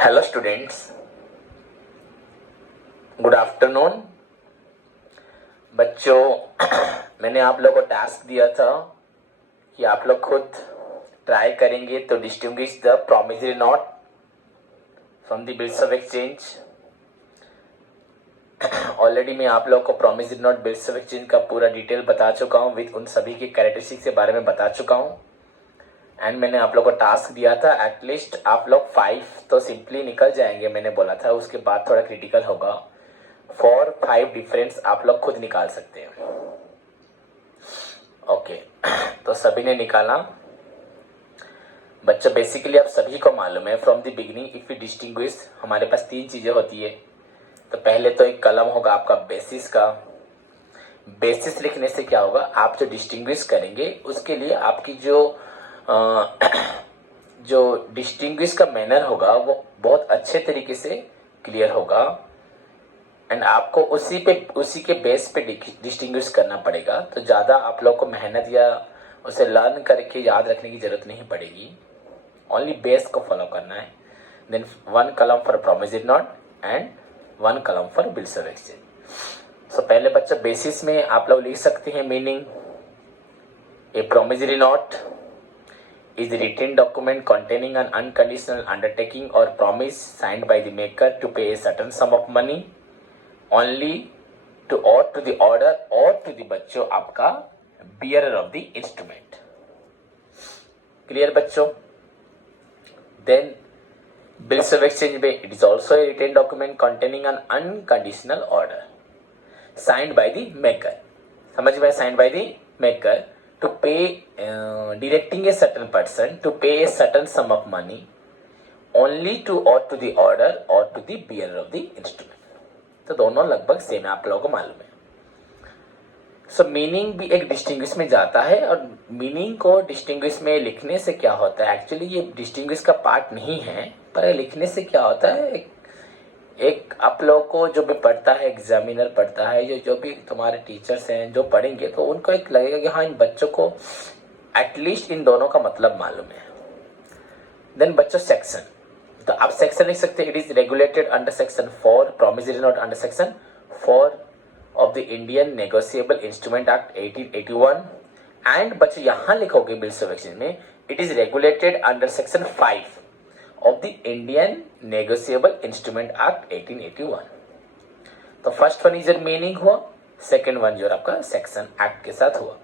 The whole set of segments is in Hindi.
Hello students, good afternoon. बच्चों, मैंने आप लोगों को टास्क दिया था कि आप लोग खुद ट्राई करेंगे तो distinguish the promissory note from the bills of exchange. Already मैं आप लोगों को promissory note bills of exchange का पूरा डिटेल बता चुका हूँ, विद उन सभी के कैरेक्टरिस्टिक्स के बारे में बता चुका हूँ। एंड मैंने आप लोग को टास्क दिया था एटलीस्ट आप लोग 5 तो सिंपली निकल जाएंगे, मैंने बोला था। उसके बाद थोड़ा क्रिटिकल होगा। 4-5 डिफरेंस आप लोग खुद निकाल सकते हैं। ओके, तो सभी ने निकाला। बच्चों, बेसिकली आप सभी को मालूम है from the beginning if you distinguish, हमारे पास 3 चीजें होती है। तो पहले तो एक कलम होगा आपका बेसिस का। बेसिस लिखने से क्या होगा, आप जो डिस्टिंग्विश करेंगे उसके लिए आपकी जो डिस्टिंग्विश का मैनर होगा वो बहुत अच्छे तरीके से क्लियर होगा। एंड आपको उसी के बेस पे डिस्टिंग्विश करना पड़ेगा। तो ज़्यादा आप लोग को मेहनत या उसे लर्न करके याद रखने की जरूरत नहीं पड़ेगी। ओनली बेस को फॉलो करना है। देन 1 कलम फॉर प्रॉमिसरी नोट एंड 1 कलम फॉर बिल्स ऑफ एक्सचेंज। सो पहले बच्चा बेसिस में आप लोग लिख सकते हैं meaning. A promissory note is a written document containing an unconditional undertaking or promise signed by the maker to pay a certain sum of money only to the order or to the बच्चों आपका bearer of the instrument. Clear बच्चों? Then bills of exchange में it is also a written document containing an unconditional order signed by the maker. समझ में? signed by the maker to pay directing a certain person to pay a certain sum of money only to the order or to the bearer of the instrument. तो दोनों लगभग सेम है, आप लोगों को मालूम है। सो मीनिंग भी एक डिस्टिंग्विश में जाता है, और मीनिंग को डिस्टिंग्विश में लिखने से क्या होता है, एक्चुअली ये डिस्टिंग्विश का पार्ट नहीं है, पर लिखने से क्या होता है, एक आप लोगों को जो भी पढ़ता है, एग्जामिनर पढ़ता है, जो भी तुम्हारे टीचर्स हैं जो पढ़ेंगे, तो उनको एक लगेगा कि हाँ, इन बच्चों को एटलीस्ट इन दोनों का मतलब मालूम है। देन बच्चों सेक्शन, तो आप सेक्शन लिख सकते हैं। It is regulated under section 4 promissory note under section 4 of the Indian negotiable instrument act 1881। And बच्चों यहां लिखोगे बिल्स ऑफ एक्सचेंज में it is regulated under section 5 of the Indian Negotiable Instrument Act 1881। तो फर्स्ट वन इज मीनिंग हुआ, सेकेंड वन जो आपका सेक्शन एक्ट के साथ हुआ।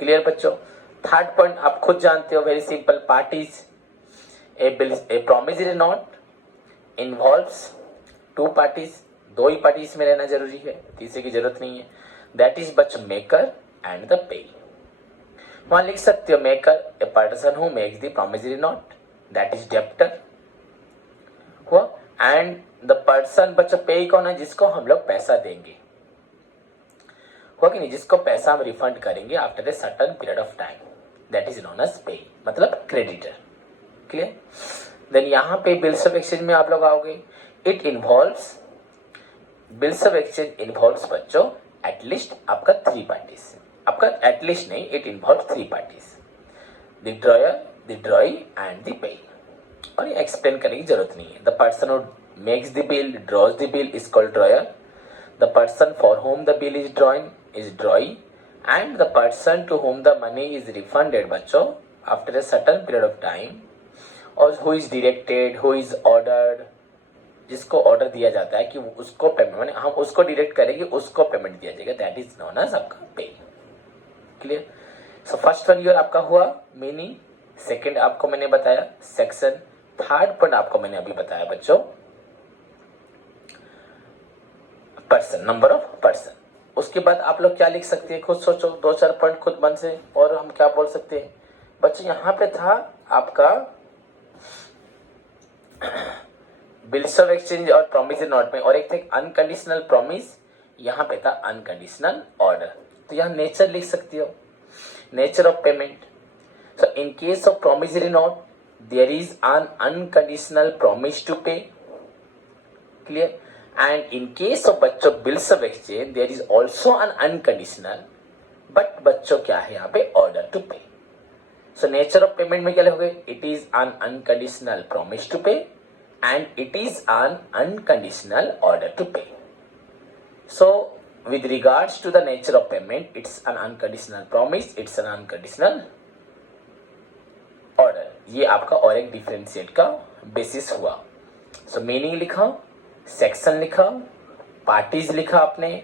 क्लियर बच्चों? थर्ड पॉइंट आप खुद जानते हो, वेरी सिंपल। पार्टीज, ए प्रॉमिसरी नोट इन्वॉल्व्स 2 पार्टीज, 2 ही पार्टीज में रहना जरूरी है, तीसरे की जरूरत नहीं है। दैट इज बच्चों मेकर एंड द पे। वहां लिख सकते हो maker a person who makes the promissory note, that is debtor हुआ। एंड द पर्सन बच्चों पे कौन है, जिसको हम लोग पैसा देंगे, हुआ कि नहीं, जिसको पैसा हम रिफंड करेंगे after a certain period of time, that is known as payee, मतलब क्रेडिटर। क्लियर? देन यहां पे बिल्स ऑफ एक्सचेंज में आप लोग आओगे, it involves, bills of exchange involves बच्चों एटलीस्ट आपका 3 पार्टीज, आपका एटलीस्ट नहीं, it involves 3 parties, the drawer, the drawee and the payee. और ये एक्सप्लेन करने की जरूरत नहीं है। The person who makes the bill, draws the bill is called drawer, the person for whom the bill is drawing is drawee, and the person to whom the money is refunded बच्चों after a certain period of time, और who is directed, who is ordered, जिसको ऑर्डर दिया जाता है कि उसको पेमेंट, हम उसको डायरेक्ट करेंगे, उसको पेमेंट दिया जाएगा, दैट इज नोन एज आपका पे। Clear? So first one year आपका हुआ मीनिंग, सेकेंड आपको मैंने बताया सेक्शन, थर्ड पॉइंट आपको मैंने अभी बताया बच्चों पर्सन, नंबर ऑफ पर्सन। उसके बाद आप लोग क्या लिख सकते हैं, खुद सोचो, 2-4 पॉइंट खुद मन से। और हम क्या बोल सकते हैं बच्चों, यहां पे था आपका बिल्स ऑफ एक्सचेंज और प्रॉमिसरी नोट में, और एक थे अनकंडीशनल प्रॉमिस, यहां पे था अनकंडीशनल ऑर्डर। तो यहां नेचर लिख सकती हो, nature of payment. So in case of promissory note, there is an unconditional promise to pay. Clear? And in case of बच्चों bills of exchange, there is also an unconditional, but बच्चों क्या है यहाँ पे order to pay. So nature of payment में क्या लिखोगे? It is an unconditional promise to pay and it is an unconditional order to pay. So with regards to the nature of payment, it's an unconditional promise, it's an unconditional order. ये आपका और एक डिफरेंशिएट का बेसिस हुआ. सो मीनिंग लिखा, सेक्शन लिखा, पार्टीज लिखा, आपने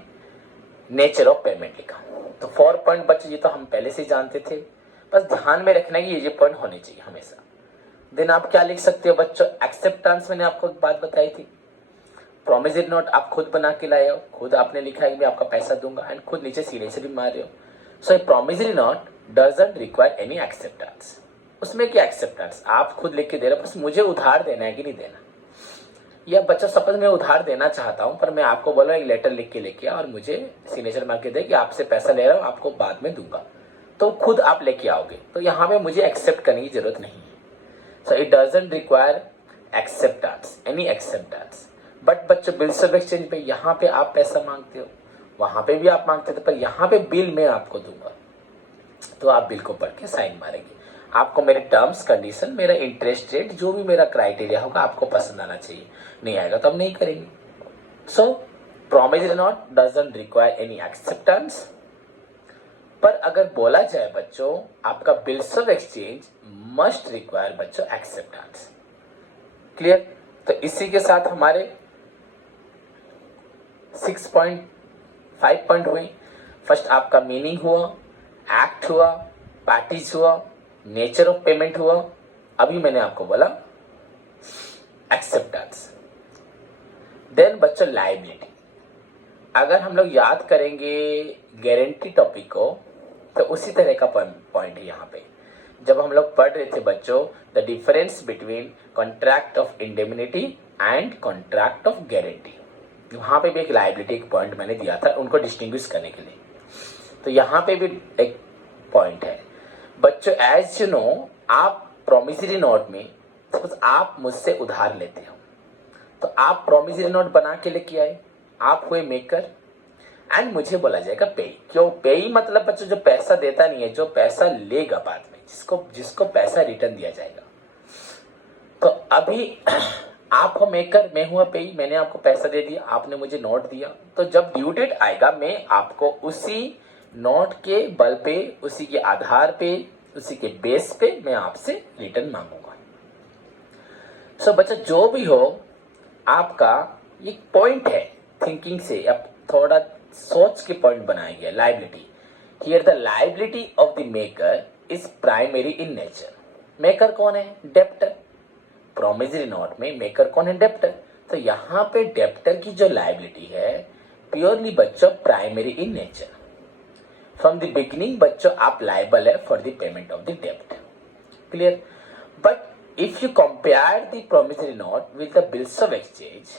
नेचर ऑफ पेमेंट लिखा. तो 4 पॉइंट बच्चे ये तो हम पहले से जानते थे, बस ध्यान में रखना कि ये पॉइंट होने चाहिए हमेशा. देन आप क्या लिख सकते हो बच्चों, एक्सेप्टेंस मैंने आपको बात बताई थी. प्रोमिसरी नोट आप खुद बना के लाए हो, खुद आपने लिखा है कि मैं आपका पैसा दूंगा एंड खुद नीचे सिग्नेचर भी मार रहे हो. So a promissory note doesn't require any acceptance. उसमें क्या एक्सेप्टेंस, आप खुद लिख के दे रहे हो, बस मुझे उधार देना है कि नहीं देना. या बच्चों सपोज मैं उधार देना चाहता हूं, पर मैं आपको बोला एक लेटर लिख के लेके और मुझे सिग्नेचर मार के दे कि आपसे पैसा ले रहा हूं, आपको बाद में दूंगा, तो खुद आप लेके आओगे. तो यहाँ पे मुझे एक्सेप्ट करने की जरूरत नहीं है. So it doesn't require acceptance, any acceptance. But बच्चों बिल्स ऑफ एक्सचेंज पे यहाँ पे आप पैसा मांगते हो, वहां पे भी आप मांगते थे, पर यहाँ पे बिल मैं आपको दूंगा, तो आप बिल को पढ़ के साइन मारेंगे. आपको मेरे टर्म्स कंडीशन, मेरा इंटरेस्ट रेट, जो भी मेरा क्राइटेरिया होगा आपको पसंद आना चाहिए. नहीं आएगा तो हम नहीं करेंगे. So promissory note doesn't require any acceptance. पर अगर बोला जाए बच्चों आपका bills of exchange must require बच्चों एक्सेप्टेंस. क्लियर. तो इसी के साथ हमारे 6.5 पॉइंट हुए. फर्स्ट आपका मीनिंग हुआ, एक्ट हुआ, पार्टीज हुआ, नेचर ऑफ पेमेंट हुआ. अभी मैंने आपको बोला एक्सेप्टेंस. देन बच्चों लायबिलिटी. अगर हम लोग याद करेंगे गारंटी टॉपिक को, तो उसी तरह का पॉइंट है यहाँ पे. जब हम लोग पढ़ रहे थे बच्चों the difference between contract of indemnity and contract of guarantee, वहां पे भी एक लायबिलिटी एक पॉइंट मैंने दिया था उनको डिस्टिंग्विश करने के लिए. तो यहाँ पे भी एक पॉइंट है बच्चों. एज यू नो, आप प्रोमिसरी नोट में सपोज आप मुझसे उधार लेते हो, तो आप प्रोमिसरी नोट बना के लेके आए, आप हुए मेकर, एंड मुझे बोला जाएगा पे. क्यों पे? मतलब बच्चों जो पैसा देता नहीं है, जो पैसा लेगा बाद में, जिसको पैसा रिटर्न दिया जाएगा. तो अभी आप हो मेकर, मैं हुआ पे, मैंने आपको पैसा दे दिया, आपने मुझे नोट दिया, तो जब ड्यू डेट आएगा मैं आपको उसी नोट के बल पे, उसी के आधार पे, उसी के बेस पे मैं आपसे रिटर्न मांगूंगा. सो बच्चा जो भी हो, आपका ये पॉइंट है थिंकिंग से, अब थोड़ा सोच के पॉइंट बनाया गया. Liability. Here the liability of the maker is primary in nature. Maker कौन है? डेप्टर. प्रोमिसरी नोट में मेकर कौन है? डेप्टर. तो यहाँ पे डेप्टर की जो लायबिलिटी है प्योरली बच्चों primary in nature. From the beginning बच्चों आप लायबल है for the payment of the डेप्ट. Clear. But if you compare the promissory note with the bills of exchange,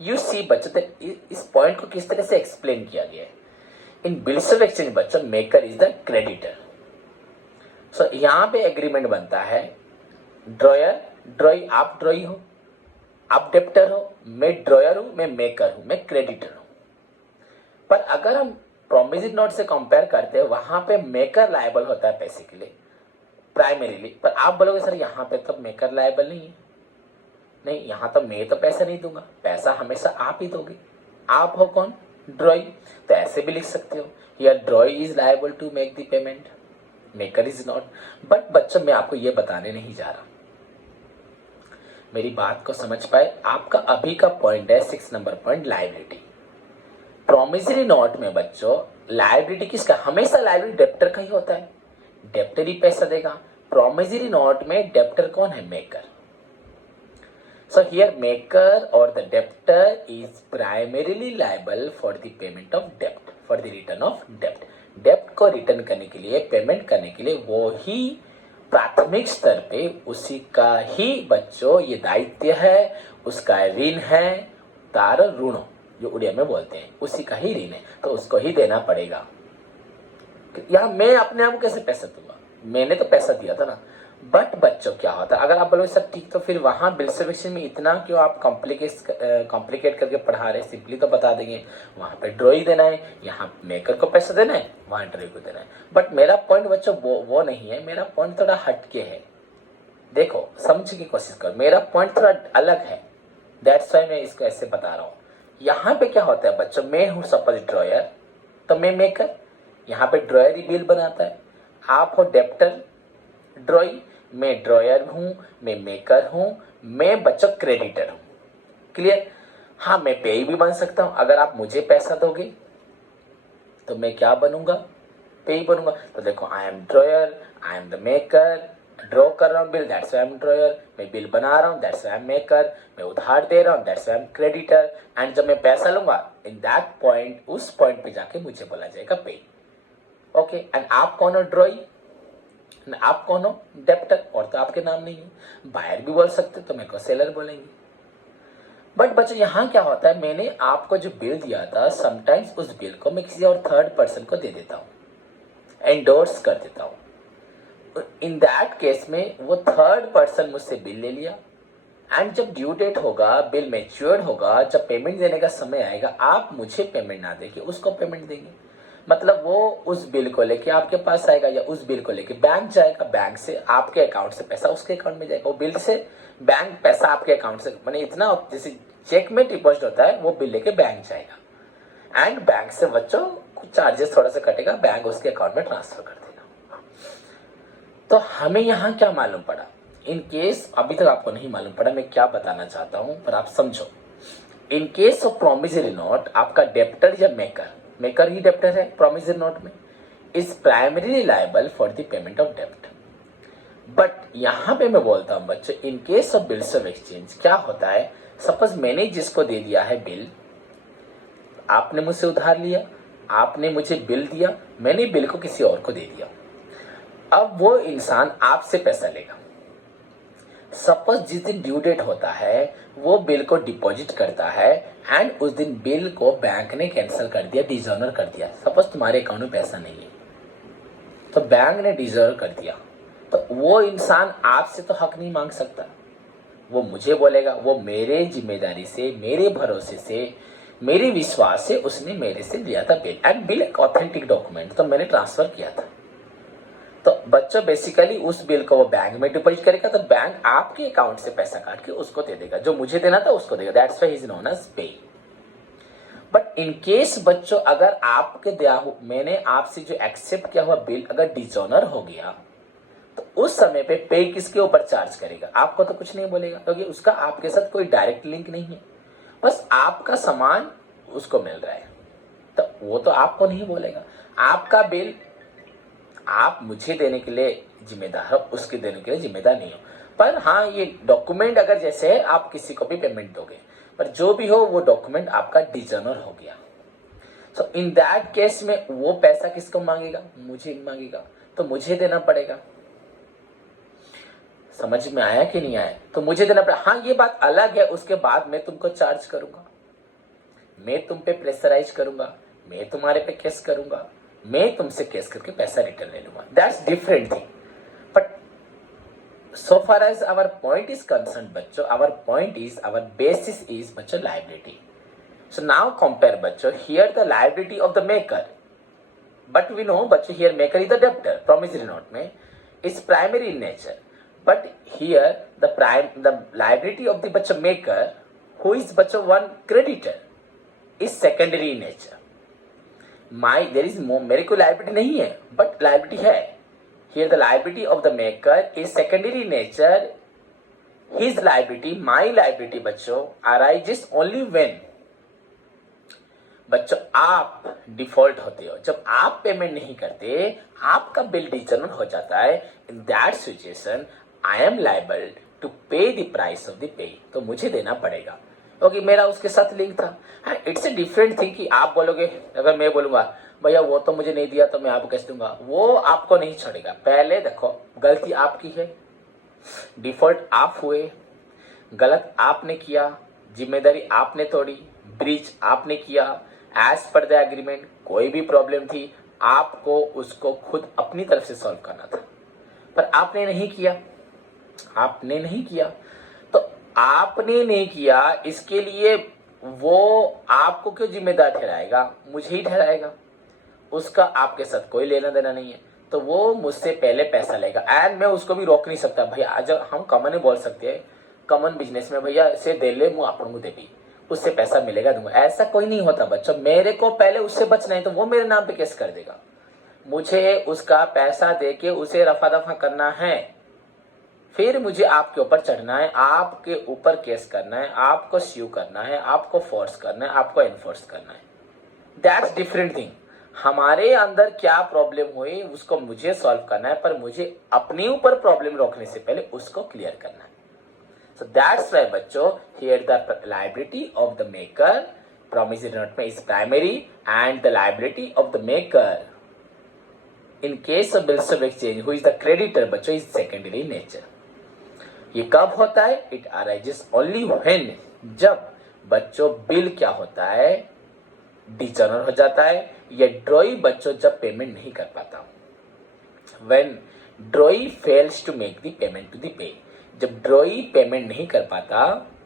you see बच्चों इस पॉइंट को किस तरह से एक्सप्लेन किया गया है. इन बिल्स ऑफ एक्सचेंज बच्चों मेकर इज द क्रेडिटर. सो यहाँ पे एग्रीमेंट बनता है ड्रॉयर, ड्रॉई, आप ड्रॉई हो, आप डेप्टर हो, मैं ड्रॉयर हूं, मैं मेकर हूं, मैं क्रेडिटर हूं. पर अगर हम प्रोमिसरी नोट से कंपेयर करते हैं, वहां पे मेकर लायबल होता है पैसे के लिए प्राइमरीली. पर आप बोलोगे सर यहाँ पे तो मेकर लायबल नहीं है. नहीं, यहाँ तो मैं तो पैसा नहीं दूंगा, पैसा हमेशा आप ही दोगे. आप हो कौन? ड्रॉई. तो ऐसे भी लिख सकते हो, here drawee is liable to make the payment, maker is not. But बच्चों मैं आपको ये बताने नहीं जा रहा, मेरी बात को समझ पाए. आपका अभी का पॉइंट है 6 number point, liability. Promissory note में बच्चों लायबिलिटी किसका? हमेशा लायबिलिटी डेप्टर का ही होता है, डेप्टर ही पैसा देगा. प्रोमिसरी नोट में डेप्टर कौन है? मेकर. सो हियर मेकर और the debtor is primarily liable for the payment of dept, for the return of डेप्ट. डेप्ट को रिटर्न करने के लिए, पेमेंट करने के लिए वो ही प्राथमिक स्तर पे उसी का ही बच्चों ये दायित्व है, उसका ऋण है. तार ऋण जो उड़िया में बोलते हैं, उसी का ही ऋण है, तो उसको ही देना पड़ेगा. यहाँ मैं अपने आप को कैसे पैसा दूंगा? मैंने तो पैसा दिया था ना. बट बच्चों क्या होता है, अगर आप बोलोगे सर ठीक, तो फिर वहां बिल्स ऑफ एक्सचेंज में इतना क्यों आप कॉम्प्लिकेट करके पढ़ा रहे? सिंपली तो बता देंगे, वहां पे ड्रॉई देना है, यहाँ मेकर को पैसा देना है, वहां ड्रॉई को देना है. बट मेरा पॉइंट बच्चों वो नहीं है, मेरा पॉइंट थोड़ा हटके है. देखो समझने की कोशिश करो, मेरा पॉइंट थोड़ा अलग है. दैट्स वाई मैं इसको ऐसे बता रहा हूँ। यहाँ पे क्या होता है बच्चों, मैं हूँ सपोज ड्रॉयर, तो मैं मेकर, यहाँ पे ड्रॉयर ही बिल बनाता है। आप हो डेप्टर ड्रॉई, मैं ड्रॉयर हूँ, मैं मेकर हूँ, मैं बच्चों क्रेडिटर हूँ। क्लियर? हाँ, मैं पेई भी बन सकता हूँ। अगर आप मुझे पैसा दोगे तो मैं क्या बनूंगा, पेई बनूंगा। तो देखो, I am dryer, I am the maker, draw कर रहा हूँ bill, that's why I am dryer. मैं बिल बना रहा हूँ, that's why I am maker. मैं उधार दे रहा हूँ, that's why I am creditor. And जब मैं पैसा लूंगा, इन दैट पॉइंट, उस पॉइंट पे जाके मुझे बोला जाएगा पेई। ओके, एंड आप कौन हो, ड्रॉई, आप कौन हो, डेप्टर, और तो आपके नाम नहीं है। बायर भी बोल सकते, तो मेरे को सेलर बोलेंगे। बट बच्चों यहाँ क्या होता है, मैंने आपको जो बिल दिया था, समटाइम्स उस बिल को मैं किसी और थर्ड पर्सन को दे देता हूँ, एंडोर्स कर देता हूँ। इन दैट केस में वो थर्ड पर्सन मुझसे बिल ले लिया, एंड जब ड्यू डेट होगा, बिल मैच्योर होगा, जब पेमेंट देने का समय आएगा, आप मुझे पेमेंट ना देके उसको पेमेंट देंगे। मतलब वो उस बिल को लेके आपके पास आएगा, या उस बिल को लेके बैंक जाएगा, बैंक से आपके अकाउंट से पैसा उसके अकाउंट में जाएगा, वो बिल से बैंक पैसा आपके अकाउंट से, मैंने इतना जैसे चेक में डिपॉजिट होता है, वो बिल लेके बैंक जाएगा, एंड बैंक से बच्चों कुछ चार्जेस थोड़ा सा कटेगा, बैंक उसके अकाउंट में ट्रांसफर कर देगा। तो हमें यहाँ क्या मालूम पड़ा, इन केस अभी तक आपको नहीं मालूम पड़ा मैं क्या बताना चाहता हूं, पर आप समझो। In case of promissory note, आपका डेप्टर या मेकर ही डेप्टर है प्रोमिसरी नोट में, is primary liable for the payment of डेप्ट। बट यहां पे मैं बोलता हूं बच्चों, in case of bills of exchange क्या होता है, सपोज मैंने जिसको दे दिया है बिल, आपने मुझसे उधार लिया, आपने मुझे बिल दिया, मैंने बिल को किसी और को दे दिया। अब वो इंसान आपसे पैसा लेगा, सपोज जिस दिन ड्यू डेट होता है वो बिल को डिपॉजिट करता है, एंड उस दिन बिल को बैंक ने कैंसिल कर दिया, डिसऑनर कर दिया। सपोज तुम्हारे अकाउंट में पैसा नहीं है, तो बैंक ने डिसऑनर कर दिया, तो वो इंसान आपसे तो हक नहीं मांग सकता, वो मुझे बोलेगा, वो मेरे जिम्मेदारी से, मेरे भरोसे से, मेरे विश्वास से उसने मेरे से लिया था बिल, एंड बिल एक ऑथेंटिक डॉक्यूमेंट, तो मैंने ट्रांसफर किया था। तो बच्चों बेसिकली उस बिल को वो बैंक में डिपॉजिट करेगा, तो बैंक आपके अकाउंट से पैसा काट के उसको दे देगा, जो मुझे देना था उसको देगा, that's why he is known as payee. But in case बच्चों, अगर आपके दिया मैंने आपसे जो एक्सेप्ट किया हुआ बिल अगर डिसऑनर हो गया, तो उस समय पे पे किसके ऊपर चार्ज करेगा, आपको तो कुछ नहीं बोलेगा, क्योंकि उसका आपके साथ कोई डायरेक्ट लिंक नहीं है, बस आपका सामान उसको मिल रहा है, तो वो तो आपको नहीं बोलेगा। आपका बिल आप मुझे देने के लिए जिम्मेदार हो, उसके देने के लिए जिम्मेदार नहीं हो। पर हाँ, ये डॉक्यूमेंट अगर जैसे है, आप किसी को भी पेमेंट दोगे, पर जो भी हो वो डॉक्यूमेंट आपका डिसऑनर हो गया, सो इन दैट केस में वो पैसा किसको मांगेगा, मुझे मांगेगा, तो मुझे देना पड़ेगा। समझ में आया कि नहीं आया? तो मुझे देना पड़ेगा। हाँ, ये बात अलग है, उसके बाद मैं तुमको चार्ज करूंगा, मैं तुम पे प्रेशराइज करूंगा, मैं तुम्हारे पे केस करूंगा, मैं तुमसे केस करके पैसा रिटर्न ले लूंगा, that's different thing. But so far as our point is concerned बच्चों, our point is, our basis is बच्चों liability. So now compare बच्चों, here the liability of the maker, but we know बच्चों here maker is the debtor, promissory note में is primary in nature, but here the liability of the बच्चों maker who is बच्चों one creditor is secondary in nature. there is मेरे को liability नहीं है, but liability है। Here the liability of the maker is secondary in nature. His liability, my liability बच्चों arises only when बच्चों आप डिफॉल्ट होते हो, जब आप पेमेंट नहीं करते, आपका बिल डिसऑनर हो जाता है। In that situation I am liable to pay the price of the pay, तो मुझे देना पड़ेगा, क्योंकि मेरा उसके साथ लिंक था। इट्स ए डिफरेंट थिंग कि आप बोलोगे, अगर मैं बोलूंगा भैया वो तो मुझे नहीं दिया, तो मैं आपको कैसे दूंगा, वो आपको नहीं छोड़ेगा। पहले देखो, गलती आपकी है, डिफॉल्ट आप हुए, गलत आपने किया, जिम्मेदारी आपने तोड़ी, ब्रीच आपने किया, एज पर द एग्रीमेंट कोई भी प्रॉब्लम थी, आपको उसको खुद अपनी तरफ से सॉल्व करना था, पर आपने नहीं किया, आपने नहीं किया। तो आपने नहीं किया, इसके लिए वो आपको क्यों जिम्मेदार ठहराएगा, मुझे ही ठहराएगा, उसका आपके साथ कोई लेना देना नहीं है। तो वो मुझसे पहले पैसा लेगा, एंड मैं उसको भी रोक नहीं सकता। भाई आज हम कॉमन बोल सकते हैं, कॉमन बिजनेस में भैया से दे ले, मुँह आपको देवी, उससे पैसा मिलेगा दूंगा, ऐसा कोई नहीं होता बच्चों। मेरे को पहले उससे बचना है तो वो मेरे नाम पे केस कर देगा, मुझे उसका पैसा देके उसे रफा दफा करना है, फिर मुझे आपके ऊपर चढ़ना है, आपके ऊपर केस करना है, आपको स्यू करना है, आपको फोर्स करना है, आपको एनफोर्स करना है। That's different thing. हमारे अंदर क्या प्रॉब्लम हुई उसको मुझे सॉल्व करना है, पर मुझे अपने ऊपर प्रॉब्लम रोकने से पहले उसको क्लियर करना है। So that's why बच्चों here the liability of the maker promissory note में is primary and the liability of the maker in case of bills of exchange who is the creditor बच्चों is secondary nature। ये कब होता है? It arises only when, जब बच्चों बिल क्या होता है, डिसऑनर हो जाता है, या ड्रॉई बच्चों जब पेमेंट नहीं कर पाता, when ड्रॉई fails to make the payment to the pay, जब ड्रॉई पेमेंट नहीं कर पाता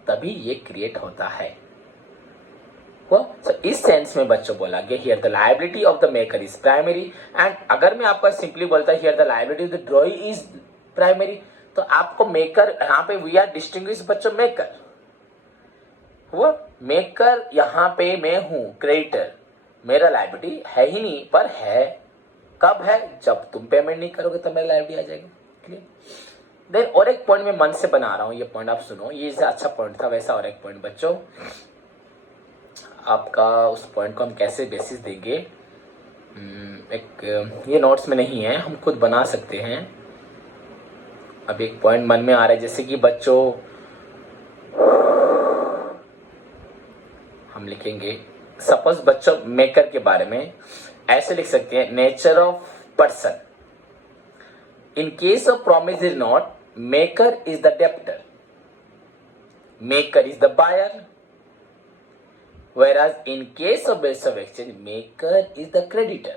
तभी ये क्रिएट होता है। इस सेंस में बच्चों बोला गया here the liability of the maker is primary, and अगर मैं आपको सिंपली बोलता here the liability of the ड्रॉई is primary, तो आपको मेकर यहाँ पे वी आर डिस्टिंग्विश बच्चों, मेकर हुआ, मेकर यहाँ पे मैं हूं क्रेडिटर, मेरा लायबिलिटी है ही नहीं, पर है कब है, जब तुम पेमेंट नहीं करोगे तो मेरा लायबिलिटी आ जाएगी। क्लियर? देन और एक पॉइंट मैं मन से बना रहा हूं, ये पॉइंट आप सुनो, ये अच्छा पॉइंट था, वैसा और एक पॉइंट बच्चों आपका, उस पॉइंट को हम कैसे बेसिस देंगे, एक ये नोट्स में नहीं है, हम खुद बना सकते हैं। अब एक पॉइंट मन में आ रहा है, जैसे कि बच्चों हम लिखेंगे, सपोज बच्चों मेकर के बारे में ऐसे लिख सकते हैं, nature of person, in case of promissory note maker is the debtor, maker is the buyer, whereas in case of bills of exchange maker is the creditor।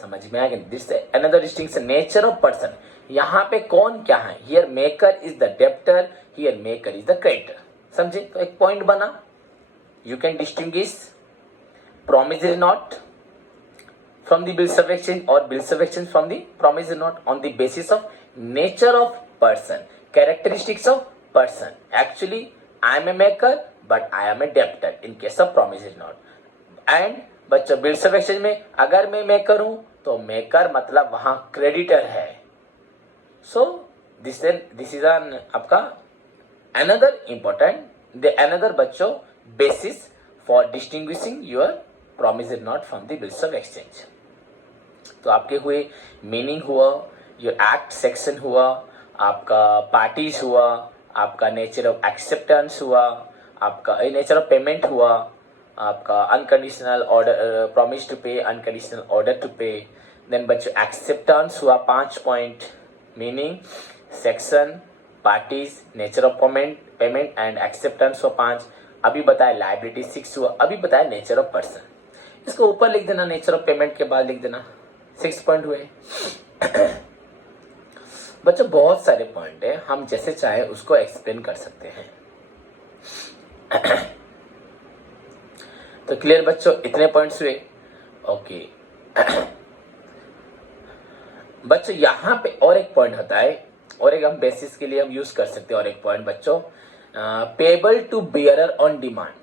समझ में आ गया? This another distinction, nature of person, यहाँ पे कौन क्या है, here maker is the debtor, here maker is the creditor। समझे? तो एक पॉइंट बना, you can distinguish promissory note from the bills of exchange or bills of exchange from the promissory note on the basis of nature of person, characteristics of person। Actually I am a maker but I am a debtor in case of promissory note, and बच्चों bills of exchange में अगर मैं मेकर हूं तो मेकर मतलब वहां क्रेडिटर है। so this is an आपका another important another बच्चों basis for distinguishing your promissory note from the bills of exchange। तो आपके हुए मीनिंग हुआ, योर एक्ट सेक्शन हुआ, आपका पार्टीज हुआ, आपका नेचर ऑफ एक्सेप्टेंस हुआ, आपका नेचर ऑफ पेमेंट हुआ, आपका अनकंडीशनल ऑर्डर, प्रॉमिस टू पे, अनकंडीशनल ऑर्डर टू पे, देन बच्चों एक्सेप्टेंस हुआ 5 point, meaning, section, parties, nature of payment and acceptance हुआ 5, अभी बताया लायबिलिटी 6 हुआ, अभी बताया नेचर ऑफ पर्सन। इसको ऊपर लिख देना, नेचर ऑफ पेमेंट के बाद लिख देना 6 पॉइंट हुए। बच्चों बहुत सारे पॉइंट है, हम जैसे चाहे उसको एक्सप्लेन कर सकते हैं। तो क्लियर बच्चों, इतने पॉइंट्स हुए। ओके बच्चों यहां पे और एक पॉइंट होता है, और एक हम बेसिस के लिए हम यूज कर सकते हैं और एक पॉइंट बच्चों, payable to bearer on demand.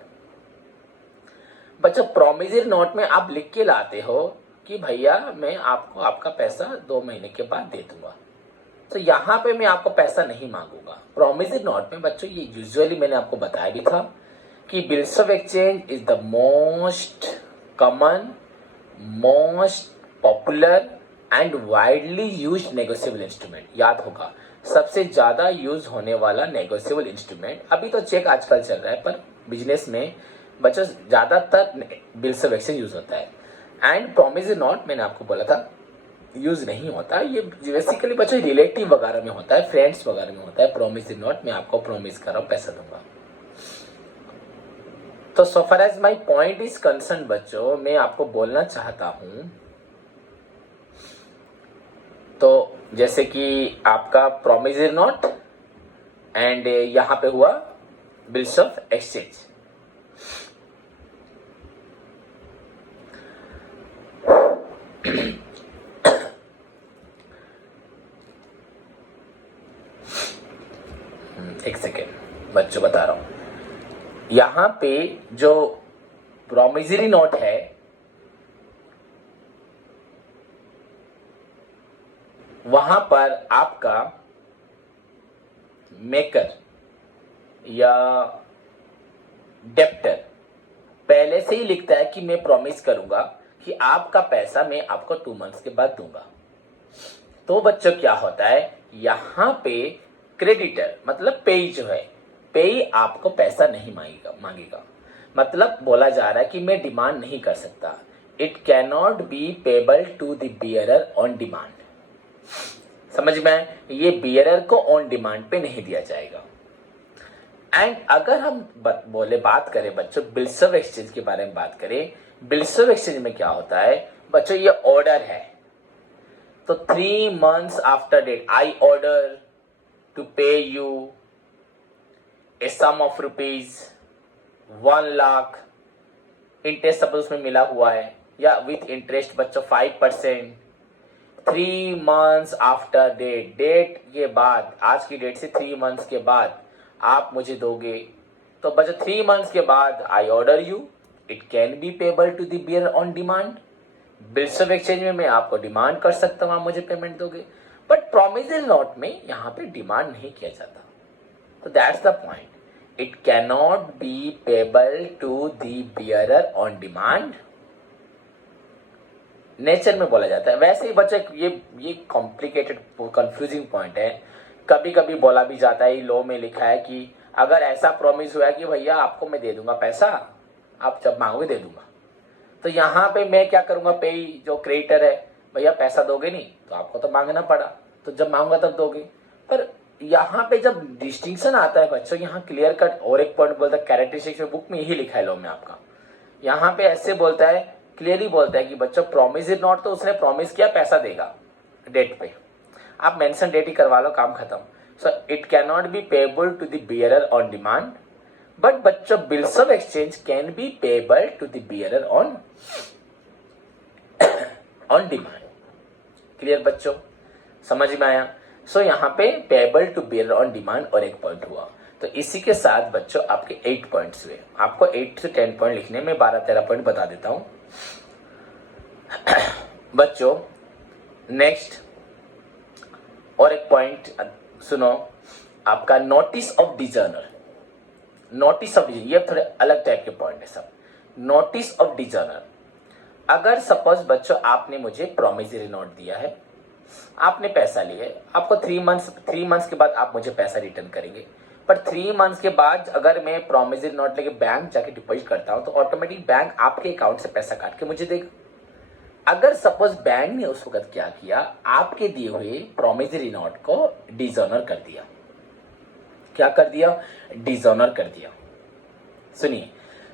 बच्चों प्रोमिसरी नोट में आप लिख के लाते हो कि भैया मैं आपको आपका पैसा 2 महीने के बाद दे दूंगा, तो यहाँ पे मैं आपको पैसा नहीं मांगूंगा। प्रोमिसरी नोट में बच्चों ये यूजुअली मैंने आपको बताया भी था कि bills of exchange is the most common, most popular and widely used negotiable instrument. याद होगा सबसे ज्यादा यूज होने वाला नेगोशिएबल इंस्ट्रूमेंट। अभी तो चेक आजकल चल रहा है, पर बिजनेस में बच्चों ज्यादातर बिल्स ऑफ एक्सचेंज यूज होता है, एंड प्रॉमिसरी नोट मैंने आपको बोला था यूज नहीं होता। ये बेसिकली बच्चों रिलेटिव वगैरह में होता है, फ्रेंड्स वगैरह में होता है। प्रॉमिसरी नोट मैं आपको प्रॉमिस कर रहा हूं पैसा दूंगा। तो so far as my point is concern बच्चों, मैं आपको बोलना चाहता हूं, तो जैसे कि आपका प्रॉमिसरी नोट एंड यहां पे हुआ बिल्स ऑफ एक्सचेंज। बच्चों बता रहा हूं, यहां पे जो प्रोमिसरी नोट है वहां पर आपका मेकर या डेप्टर पहले से ही लिखता है कि मैं प्रॉमिस करूंगा कि आपका पैसा मैं आपको 2 मंथ्स के बाद दूंगा। तो बच्चों क्या होता है, यहां पे क्रेडिटर मतलब पेई जो है, पेई आपको पैसा नहीं मांगेगा। मतलब बोला जा रहा है कि मैं डिमांड नहीं कर सकता। It can not be payable to the bearer on demand. समझ में आए, ये बियरर को ऑन डिमांड पे नहीं दिया जाएगा। एंड अगर हम बात करें बच्चों बिल्स ऑफ एक्सचेंज के बारे में बात करें, बिल्स ऑफ एक्सचेंज में क्या होता है बच्चों, ये ऑर्डर है। तो 3 months after date I order to pay you a sum of rupees 1 lakh, interest suppose उसमें मिला हुआ है या विथ इंटरेस्ट बच्चों 5%। 3 months आफ्टर डेट, डेट के बाद, आज की डेट से 3 months के बाद आप मुझे दोगे। तो बच्चों 3 months के बाद I order you, it can be payable to the bearer on demand. Bills of exchange में मैं आपको डिमांड कर सकता हूं, आप मुझे पेमेंट दोगे। बट प्रोमिसरी नोट में यहां पे डिमांड नहीं किया जाता। तो that's the point, it can not be payable to the bearer on demand, nature में बोला जाता है। वैसे ही बच्चे ये कॉम्प्लिकेटेड कंफ्यूजिंग पॉइंट है, कभी कभी बोला भी जाता है, लॉ में लिखा है कि अगर ऐसा प्रॉमिस हुआ है कि भैया आपको मैं दे दूंगा पैसा, आप जब मांगोगे दे दूंगा, तो यहाँ पे मैं क्या करूंगा, पे जो क्रेडिटर है, भैया पैसा दोगे नहीं तो आपको तो मांगना पड़ा, तो जब मांगूंगा तब दोगे। पर यहाँ पे जब डिस्टिंक्शन आता है बच्चों, यहाँ क्लियर कट और एक पॉइंट बोलता है, कैरेक्टरिस्टिक्स में बुक में यही लिखा है लॉ में आपका, यहाँ पे ऐसे बोलता है, क्लियरली बोलता है कि बच्चों प्रॉमिस इज नॉट, तो उसने प्रॉमिस किया पैसा देगा डेट पे, आप मेंशन डेट ही करवा लो, काम खत्म। So it can not be payable to the bearer on demand, but बच्चों bills of exchange can be payable to the bearer on demand. Clear बच्चों, समझ में आया। सो यहाँ पे payable to bearer on demand और एक पॉइंट हुआ। तो इसी के साथ बच्चों आपके 8 पॉइंट्स हुए। आपको 8 से 10 पॉइंट लिखने में 12-13 पॉइंट बता देता हूं बच्चों। नेक्स्ट और एक पॉइंट सुनो, आपका नोटिस ऑफ डिजर्नर। नोटिस ऑफ डिजर्नर ये थोड़े अलग टाइप के पॉइंट है सब। नोटिस ऑफ डिजर्नर, अगर सपोज बच्चों आपने मुझे प्रोमिसरी नोट दिया है, आपने पैसा लिया है, आपको 3 मंथ्स के बाद आप मुझे पैसा रिटर्न करेंगे। पर 3 मंथ्स के बाद अगर मैं प्रोमिसरी नोट लेके बैंक जाके डिपॉजिट करता हूं तो ऑटोमेटिक बैंक आपके अकाउंट से पैसा काट के मुझे देगा। अगर सपोज बैंक ने उस वक्त क्या किया, आपके दिए हुए प्रोमिसरी नोट को डिसऑनर कर दिया। क्या कर दिया? डिसऑनर कर दिया। सुनिए,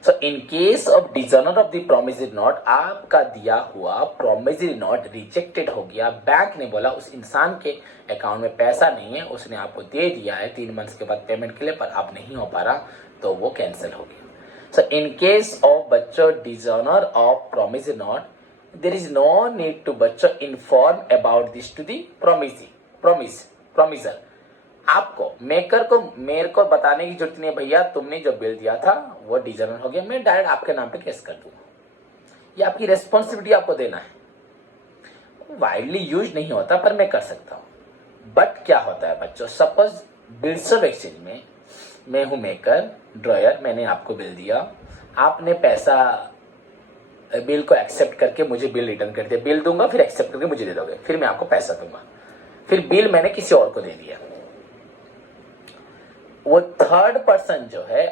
so in case of dishonour of the promissory note, आपका दिया हुआ प्रोमिसरी नोट रिजेक्टेड हो गया, बैंक ने बोला उस इंसान के अकाउंट में पैसा नहीं है, उसने आपको दे दिया है 3 मंथ्स के बाद पेमेंट के लिए, पर आप नहीं हो पा रहा, तो वो कैंसिल हो गया। सो इन केस ऑफ बच्चों dishonour of promissory note, there is no need to बच्चों inform about this to the promiser। आपको मेरे को बताने की जरूरत नहीं है, भैया तुमने जो बिल दिया था वो डिसऑनर हो गया, मैं डायरेक्ट आपके नाम पे केस कर दूंगा। ये आपकी रेस्पॉन्सिबिलिटी आपको देना है। वाइडली यूज नहीं होता पर मैं कर सकता हूं। बट क्या होता है बच्चों, सपोज बिल्स ऑफ एक्सचेंज में मैं हूं मेकर ड्रॉयर, मैंने आपको बिल दिया, आपने पैसा बिल को एक्सेप्ट करके मुझे बिल रिटर्न कर दिया, बिल दूंगा फिर एक्सेप्ट करके मुझे दे दोगे, फिर मैं आपको पैसा दूंगा, फिर बिल मैंने किसी और को दे दिया। वो थर्ड पर्सन जो है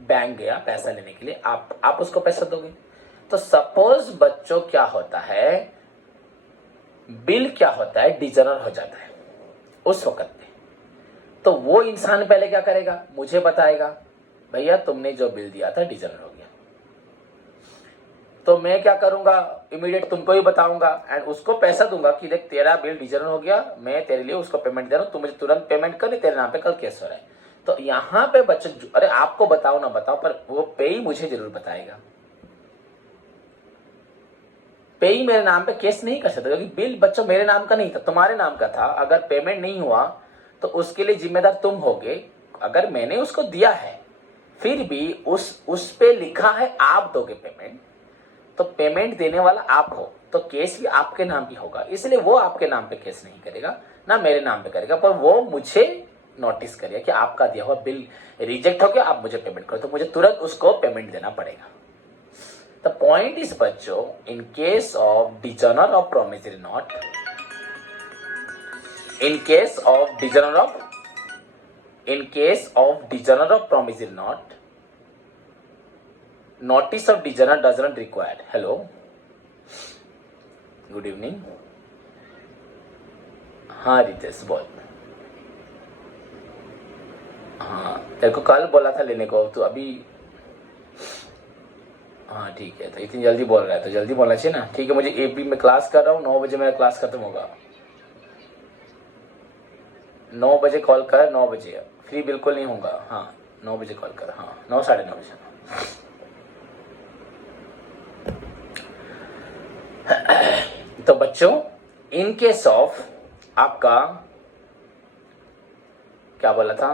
बैंक गया पैसा लेने के लिए, आप उसको पैसा दोगे। तो सपोज बच्चों क्या होता है, बिल क्या होता है, डिसऑनर हो जाता है उस वक्त पे। तो वो इंसान पहले क्या करेगा, मुझे बताएगा, भैया तुमने जो बिल दिया था डिसऑनर हो गया। तो मैं क्या करूंगा, इमीडिएट तुमको ही बताऊंगा एंड उसको पैसा दूंगा कि देख तेरा बिल डिसऑनर हो गया, मैं तेरे लिए उसको पेमेंट दे रहा हूं, तू मुझे तुरंत पेमेंट कर, तेरे नाम पे कल केस हो रहा है। तो यहां पे बच्चों, अरे आपको बताओ ना बताओ, पर वो पे ही मुझे जरूर बताएगा। पे ही मेरे नाम पे केस नहीं कर सकता, क्योंकि बिल बच्चों मेरे नाम का नहीं था, तुम्हारे नाम का था। अगर पेमेंट नहीं हुआ तो उसके लिए जिम्मेदार तुम होगे, अगर मैंने उसको दिया है फिर भी उस पे लिखा है आप दोगे पेमेंट, तो पेमेंट देने वाला आप हो तो केस भी आपके नाम ही होगा, इसलिए वो आपके नाम पे केस नहीं करेगा ना मेरे नाम पे करेगा, पर वो मुझे नोटिस करेगा कि आपका दिया हुआ बिल रिजेक्ट हो गया, आप मुझे पेमेंट करो, तो मुझे तुरंत उसको पेमेंट देना पड़ेगा। द पॉइंट इज बच्चों, in case of dishonoured of promissory note, in case of dishonour of promissory note, notice of dishonour does not required. Hello, good evening. हाँ रितेश बोल। हाँ तेरे को कल बोला था लेने को, तो अभी हाँ ठीक है, तो इतनी जल्दी बोल रहा है तो जल्दी बोलना चाहिए ना। ठीक है, मुझे एपी में क्लास कर रहा हूँ, 9 बजे मेरा क्लास खत्म होगा। 9 बजे कॉल कर, 9 बजे फ्री बिल्कुल नहीं होगा। हाँ 9 बजे कॉल कर, हाँ 9 साढ़े 9 बजे। तो बच्चों इन केस ऑफ आपका क्या बोला था,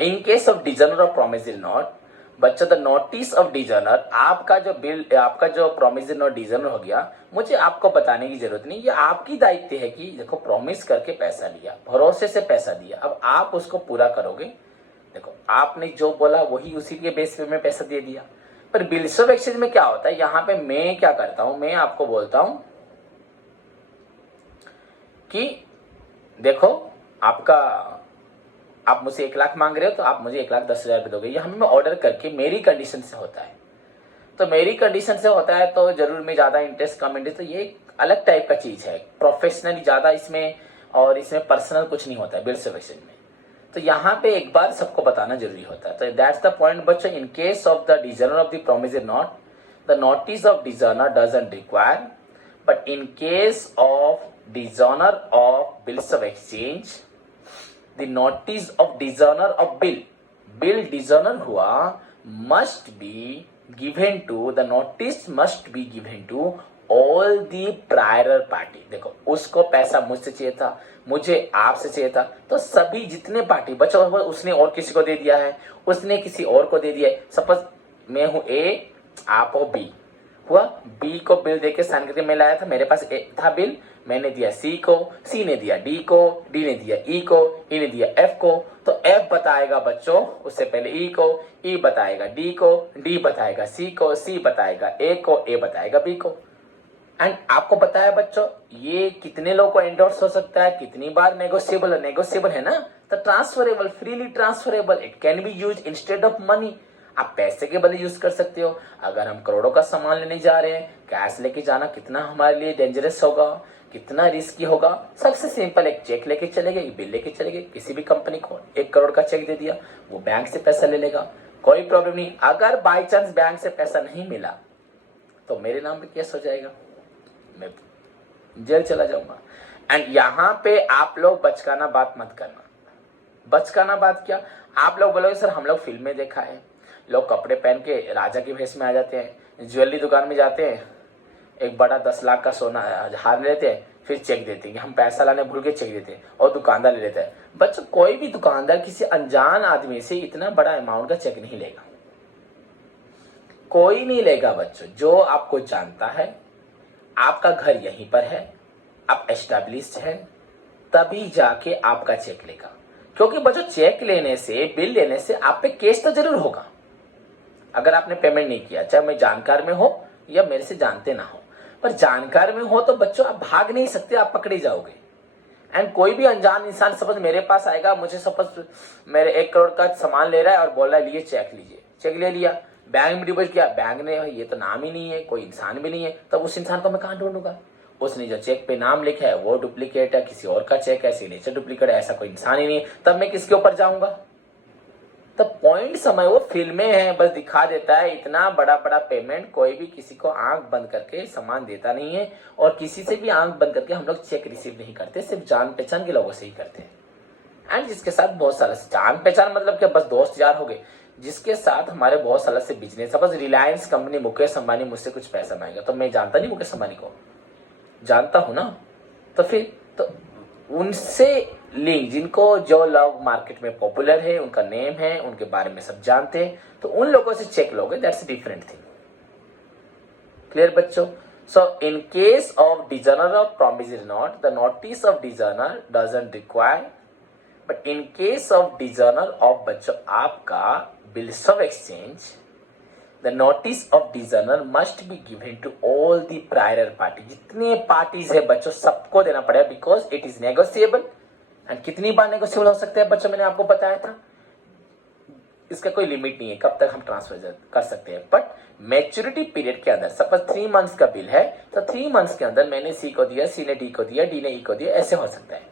इन case of dishonoured of promissory note, बच्चों द नोटिस ऑफ डिजॉनर, आपका जो बिल, आपका जो प्रोमिसरी नोट डिजॉनर हो गया, मुझे आपको बताने की जरूरत नहीं, ये आपकी दायित्व है कि देखो प्रॉमिस करके पैसा लिया, भरोसे से पैसा दिया, अब आप उसको पूरा करोगे। देखो आपने जो बोला वही उसी के बेस पे मैं पैसा दे दिया। पर बिल्स ऑफ एक्सचेंज में क्या होता है, यहाँ पे मैं क्या करता हूं, मैं आपको बोलता हूं कि देखो आपका, आप मुझसे 1 लाख मांग रहे हो तो आप मुझे 1,10,000 रुपये दोगे, यह हमें ऑर्डर करके मेरी कंडीशन से होता है। तो मेरी कंडीशन से होता है तो जरूर में ज्यादा इंटरेस्ट कम इंटरेस्ट, तो ये एक अलग टाइप का चीज है, प्रोफेशनली ज्यादा इसमें, और इसमें पर्सनल कुछ नहीं होता है बिल्स ऑफ एक्सचेंज में। तो यहाँ पे एक बार सबको बताना जरूरी होता है। तो दैट्स द पॉइंट बच्चों, in case of the dishonoured of the promissory note, the notice of dishonoured doesn't require, but in case of dishonoured of bills of exchange, the notice of dishonor of bill dishonor हुआ, must be given to, the notice must be given to all the prior party। देखो उसको पैसा मुझसे चाहिए था, मुझे आपसे चाहिए था, तो सभी जितने पार्टी बचा हुआ उसने और किसी को दे दिया है, उसने किसी और को दे दिया है। सपोज मैं हूं ए, आप हो बी, हुआ बी को बिल देके साइन करके मैं लाया था, मेरे पास ए था बिल, मैंने दिया सी को, सी ने दिया डी को, डी ने दिया ई को, ई ने दिया एफ को, तो एफ बताएगा बच्चों उससे पहले ई को, ई बताएगा डी को, डी बताएगा सी को, सी बताएगा ए को, ए बताएगा बी को। एंड आपको पता है बच्चों ये कितने लोगों को एंडोर्स हो सकता है, कितनी बार नेगोशिएबल है ना, तो transferable, freely transferable, it can B use instead of money. आप पैसे के बदले यूज कर सकते हो। अगर हम करोड़ों का सामान लेने जा रहे हैं, कैश लेके जाना कितना हमारे लिए डेंजरस होगा, कितना रिस्की होगा। सबसे सिंपल एक चेक लेके चले गए, बिल लेके चले गए, किसी भी कंपनी को 1 करोड़ का चेक दे दिया, वो बैंक से पैसा ले लेगा, कोई प्रॉब्लम नहीं। अगर बाई चांस बैंक से पैसा नहीं मिला तो मेरे नाम पे केस हो जाएगा, मैं जेल चला जाऊंगा। एंड यहाँ पे आप लोग बचकाना बात मत करना। बचकाना बात क्या, आप लोग बोलोगे सर हम लोग फिल्म में देखा है, लोग कपड़े पहन के राजा की भेष में आ जाते हैं, ज्वेलरी दुकान में जाते हैं, एक बड़ा 10 लाख का सोना हार लेते हैं, फिर चेक देते हैं कि हम पैसा लाने भूल के चेक देते हैं, और दुकानदार ले लेता है। बच्चों कोई भी दुकानदार किसी अनजान आदमी से इतना बड़ा अमाउंट का चेक नहीं लेगा, कोई नहीं लेगा बच्चों। जो आपको जानता है, आपका घर यहीं पर है, आप एस्टैब्लिश्ड है, तभी जाके आपका चेक लेगा। क्योंकि बच्चों चेक लेने से, बिल लेने से आप पे केस तो जरूर होगा अगर आपने पेमेंट नहीं किया, चाहे मैं जानकार में हो या मेरे से जानते ना हो। पर जानकार में हो तो बच्चों आप भाग नहीं सकते, आप पकड़े जाओगे। एंड कोई भी अनजान इंसान सपोज मेरे पास आएगा, मुझे सपोज मेरे 1 करोड़ का सामान ले रहा है और बोल रहा है लिए चेक लीजिए, चेक ले लिया, बैंक में डिपॉजिट किया, बैंक ने ये तो नाम ही नहीं है, कोई इंसान भी नहीं है, तब उस इंसान को मैं कहां ढूंढूंगा। उसने जो चेक पे नाम लिखा है वो डुप्लीकेट है, किसी और का चेक है, सिग्नेचर डुप्लीकेट है, ऐसा कोई इंसान ही नहीं है, तब मैं किसके ऊपर जाऊंगा। तब पॉइंट समय वो फिल्में हैं, बस दिखा देता है। इतना बड़ा बड़ा पेमेंट कोई भी किसी को आंख बंद करके सामान देता नहीं है, और किसी से भी आंख बंद करके हम लोग चेक रिसीव नहीं करते, सिर्फ जान पहचान के लोगों से ही करते हैं। एंड जिसके साथ बहुत साल से जान पहचान मतलब क्या, बस दोस्त यार हो गए, जिसके साथ हमारे बहुत साल से business. Suppose Reliance company, Mukesh Ambani मुझसे कुछ पैसा मांगेगा, तो मैं जानता नहीं मुकेश अंबानी को, जानता हूं ना, तो फिर तो उनसे लिंक, जिनको जो लोग मार्केट में पॉपुलर है, उनका नेम है, उनके बारे में सब जानते हैं, तो उन लोगों से चेक लोगे, दैट्स डिफरेंट थिंग। क्लियर बच्चों? So in case of dishonour of promissory note, the notice of disjoiner doesn't require, but in case of dishonour of बच्चों आपका bills of exchange, the notice of dishonour must be given to all the prior party. जितने पार्टीज है बच्चों सबको देना पड़ेगा, because it is negotiable. And कितनी बार नेगोशिएबल हो सकते हैं बच्चों, मैंने आपको बताया था, इसका कोई लिमिट नहीं है कब तक हम ट्रांसफर कर सकते हैं। बट मैच्योरिटी पीरियड के अंदर, सपोज 3 मंथ्स का बिल है, तो 3 मंथ्स के अंदर मैंने सी को दिया, सी ने डी को दिया, डी ने ई को दिया, ऐसे हो सकता है।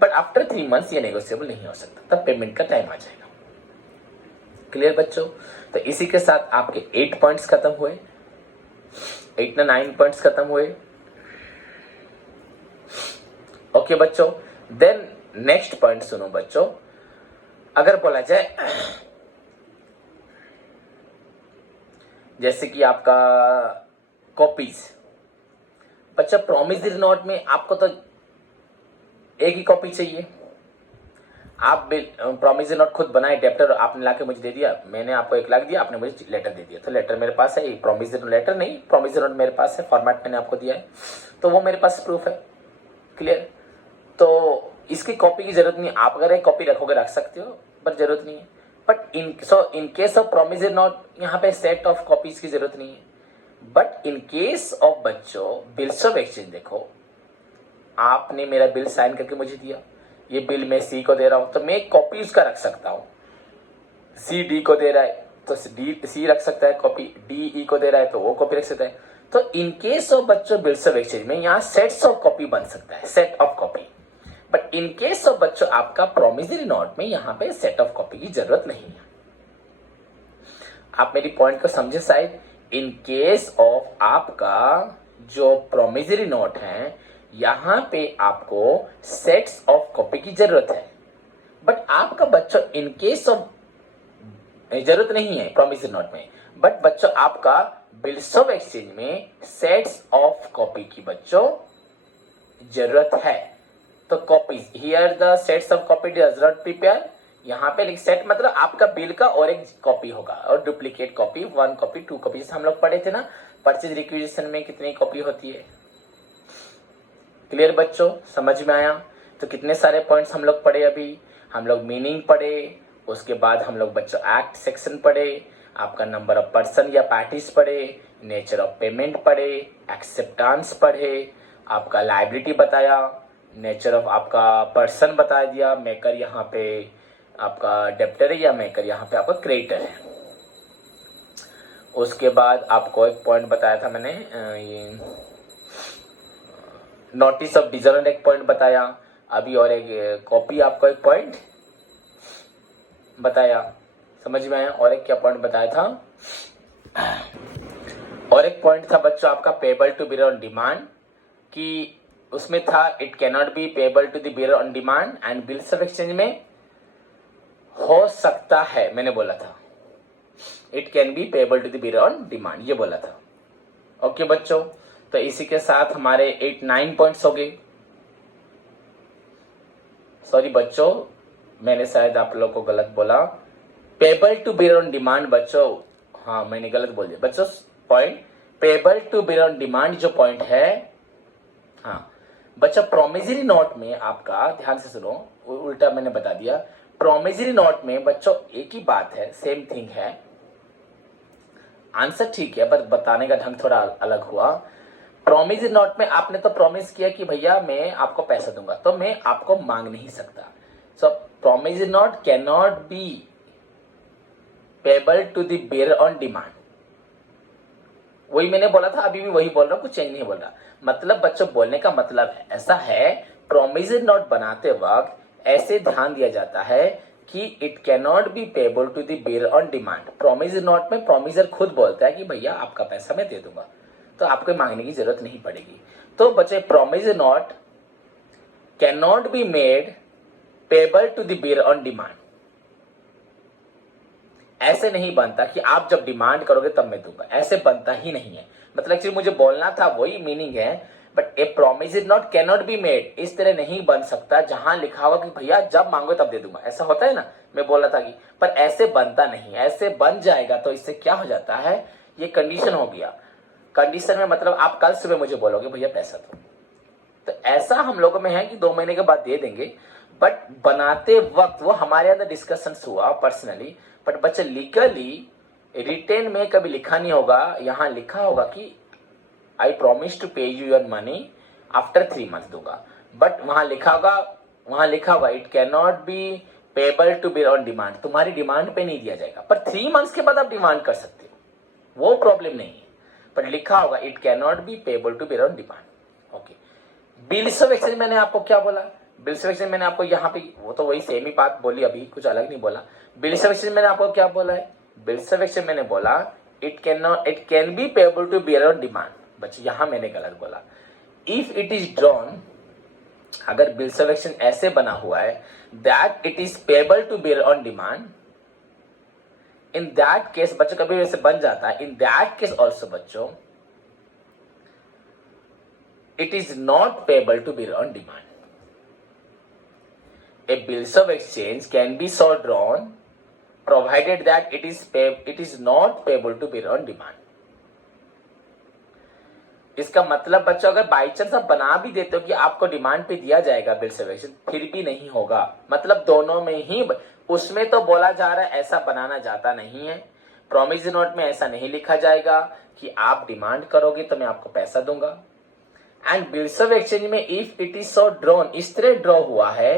बट आफ्टर 3 मंथ्स ये नेगोशिएबल नहीं हो सकता, तब पेमेंट का टाइम आ जाएगा। क्लियर बच्चों? तो इसी के साथ आपके 8 पॉइंट्स खत्म हुए, 8 ना 9 पॉइंट्स खत्म हुए। ओके बच्चों, देन नेक्स्ट पॉइंट सुनो बच्चों। अगर बोला जाए जैसे कि आपका कॉपीज, बच्चा प्रॉमिसरी नोट में आपको तो एक ही कॉपी चाहिए। आप प्रॉमिसरी नोट खुद बनाए, डेप्टर आपने लाके मुझे दे दिया, मैंने आपको 1 लाख दिया, आपने मुझे लेटर दे दिया, तो लेटर मेरे पास है, प्रॉमिसरी लेटर नहीं, प्रॉमिसरी नोट मेरे पास है, फॉर्मेट मैंने आपको दिया है, तो वो मेरे पास प्रूफ है। क्लियर? तो इसकी कॉपी की जरूरत नहीं, आप अगर एक कॉपी रखोगे रख सकते हो, पर जरूरत नहीं है। But in case of promissory note यहाँ पे सेट ऑफ कॉपीज की जरूरत नहीं है। बट इन केस ऑफ बच्चों बिल्स ऑफ एक्सचेंज, देखो आपने मेरा बिल साइन करके मुझे दिया, ये बिल मैं सी को दे रहा हूं, तो मैं एक कॉपी उसका रख सकता हूं। सी डी को दे रहा है तो डी सी रख सकता है कॉपी, डी ई को दे रहा है तो वो कॉपी रख सकता है। तो इन केस ऑफ बच्चों बिल्स ऑफ एक्सचेंज में यहाँ सेट्स ऑफ कॉपी बन सकता है, set of copy. But in case of बच्चों आपका प्रॉमिसरी नोट में यहाँ पे सेट ऑफ कॉपी की जरूरत नहीं है। आप मेरी पॉइंट को समझे शायद? इन केस ऑफ आपका जो प्रॉमिसरी नोट है, यहां पे आपको सेट्स ऑफ कॉपी की जरूरत है। बट आपका बच्चों इन केस ऑफ जरूरत नहीं है प्रॉमिसरी नोट में, बट बच्चों आपका बिल्स ऑफ एक्सचेंज में सेट्स ऑफ कॉपी की बच्चों जरूरत है। तो copies here the sets of copy does not prepare, यहाँ पे सेट मतलब आपका बिल का और एक कॉपी होगा, और डुप्लीकेट कॉपी 1 कॉपी 2 कॉपी, जैसे हम लोग पढ़े थे ना परचेज रिक्विजिशन में कितनी कॉपी होती है। क्लियर बच्चों? समझ में आया? तो कितने सारे पॉइंट्स हम लोग पढ़े अभी। हम लोग मीनिंग पढ़े, उसके बाद हम लोग बच्चों एक्ट सेक्शन पढ़े, आपका नंबर ऑफ पर्सन या पार्टीज पढ़े, नेचर ऑफ पेमेंट पढ़े, एक्सेप्टेंस पढ़े, आपका लायबिलिटी बताया, नेचर ऑफ आपका पर्सन बता दिया, मेकर यहाँ पे आपका डेप्टर है या मेकर यहाँ पे आपका क्रेडिटर है। उसके बाद आपको एक पॉइंट बताया था मैंने, ये नोटिस ऑफ डिजर्नर एक पॉइंट बताया अभी, और एक कॉपी आपको एक पॉइंट बताया। समझ में आया? और एक क्या पॉइंट बताया था? और एक पॉइंट था बच्चों आपका payable to bearer on demand, कि उसमें था it cannot be payable to the bearer on demand and bills of exchange में हो सकता है, मैंने बोला था it can be payable to the bearer on demand, ये बोला था। ओके बच्चों, तो इसी के साथ हमारे 8-9 पॉइंट्स हो गए। सॉरी बच्चों, मैंने शायद आप लोगों को गलत बोला, payable to bearer on demand बच्चों, हाँ मैंने गलत बोल दिया बच्चों। Point payable to bearer on demand जो पॉइंट है, हाँ बच्चा प्रॉमिसरी नोट में आपका ध्यान से सुनो, उल्टा मैंने बता दिया। प्रॉमिसरी नोट में बच्चों एक ही बात है, सेम थिंग है, आंसर ठीक है पर बताने का ढंग थोड़ा अलग हुआ। प्रॉमिसरी नोट में आपने तो प्रॉमिस किया कि भैया मैं आपको पैसा दूंगा, तो मैं आपको मांग नहीं सकता। So promissory note can not be payable to the bearer on demand. वही मैंने बोला था, अभी भी वही बोल रहा हूं, कुछ चेंज नहीं बोल रहा। मतलब बच्चों बोलने का मतलब ऐसा है, प्रॉमिसरी नोट बनाते वक्त ऐसे ध्यान दिया जाता है कि it can not be payable to the bearer on demand. Promissory note में प्रॉमिसर खुद बोलता है कि भैया आपका पैसा मैं दे दूंगा, तो आपको मांगने की जरूरत नहीं पड़ेगी। तो बच्चे promissory note can not be made payable to the bearer on demand. ऐसे नहीं बनता कि आप जब डिमांड करोगे तब मैं दूंगा, ऐसे बनता ही नहीं है। मतलब एक्चुअली मुझे बोलना था वही मीनिंग है, but A promise note can not be made, इस तरह नहीं बन सकता जहां लिखा हुआ कि भैया जब मांगो तब दे दूंगा, ऐसा होता है ना, मैं बोल रहा था कि, पर ऐसे बनता नहीं, ऐसे बन जाएगा तो इससे क्या हो जाता है, ये कंडीशन हो गया। कंडीशन में मतलब आप कल सुबह मुझे बोलोगे भैया पैसा दो, तो ऐसा हम लोगों में है कि 2 महीने के बाद दे देंगे, बट बनाते वक्त वो हमारे अंदर डिस्कशन हुआ पर्सनली, बट बच्चे लीगली रिटेन में कभी लिखा नहीं होगा। यहां लिखा होगा कि I promise to pay you your money after 3 month दूंगा, बट वहां लिखा होगा it can not be payable to be on demand, तुम्हारी डिमांड पे नहीं दिया जाएगा, पर 3 मंथ्स के बाद आप डिमांड कर सकते हो, वो प्रॉब्लम नहीं है, पर लिखा होगा it can not be payable to be on demand. Okay, bills of exchange मैंने आपको क्या बोला, बिल्स ऑफ एक्सचेंज मैंने आपको यहाँ पे वो तो वही सेम ही बात बोली, अभी कुछ अलग नहीं बोला। बिल्स ऑफ एक्सचेंज मैंने आपको क्या बोला है, बिल्स ऑफ एक्सचेंज मैंने बोला it can be payable to bearer on demand, बच्चे यहां मैंने गलत बोला। इफ इट इज ड्रॉन, अगर बिल्स ऑफ एक्सचेंज ऐसे बना हुआ है that it is payable to bearer on demand, in that case बच्चों कभी वैसे बन जाता है, इन दैट केस ऑल्सो बच्चों it is not payable to bear on demand. A bills of exchange can be so drawn provided that it is not payable to bear on demand. इसका मतलब बच्चों अगर बाई चांस आप बना भी देते हो कि आपको डिमांड पे दिया जाएगा बिल्स ऑफ एक्सचेंज, फिर भी नहीं होगा, मतलब दोनों में ही, उसमें तो बोला जा रहा है ऐसा बनाना जाता नहीं है, प्रॉमिस नोट में ऐसा नहीं लिखा जाएगा कि आप डिमांड करोगे तो मैं आपको पैसा दूंगा। एंड बिल्स ऑफ एक्सचेंज में if it is so drawn, इस तरह ड्रॉ हुआ है